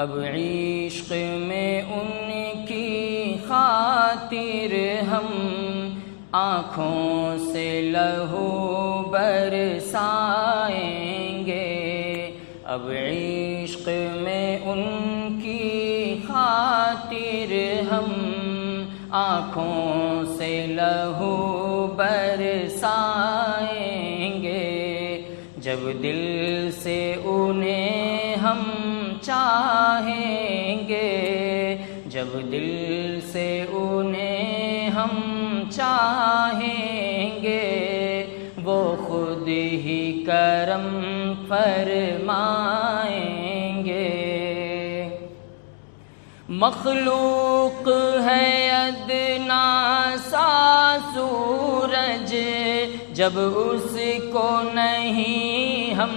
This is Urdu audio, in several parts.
اب عشق میں ان کی خاطر ہم آنکھوں سے لہو برسائیں گے، اب عشق میں ان کی خاطر ہم آنکھوں سے لہو برسائیں گے، جب دل سے انہیں ہم چاہیں گے، جب دل سے انہیں ہم چاہیں گے، وہ خود ہی کرم فرمائیں گے۔ مخلوق ہے ادنا سا سورج، جب اس کو نہیں ہم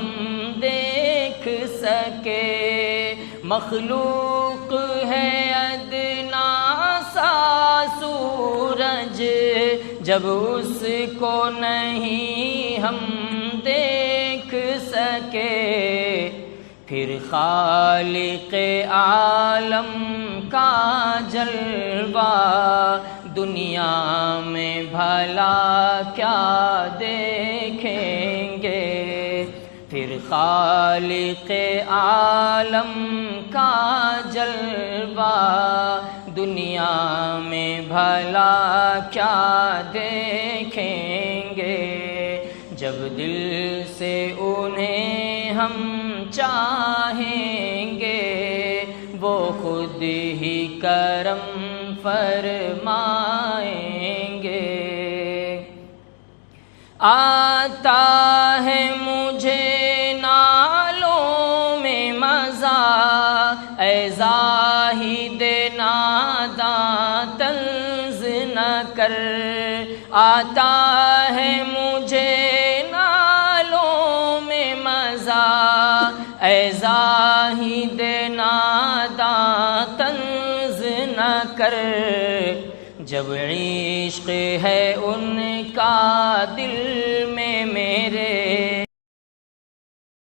دیکھ سکے، مخلوق ہے ادنا سا سورج، جب اس کو نہیں ہم دیکھ سکے، پھر خالق عالم کا جلوہ دنیا میں بھلا کیا دیکھیں گے، پھر خالق عالم کا جلوہ دنیا میں بھلا کیا دیکھیں گے، جب دل سے انہیں ہم چاہیں گے، وہ خود ہی کرم فرمائیں گے۔ آتا ہے مجھے نالوں میں مزہ، اے زاہد ناداں طنز نہ کر، آتا ہے مجھے نالوں میں مزہ، اے زاہد ناداں طنز نہ کر، جب عشق ہے ان کا دل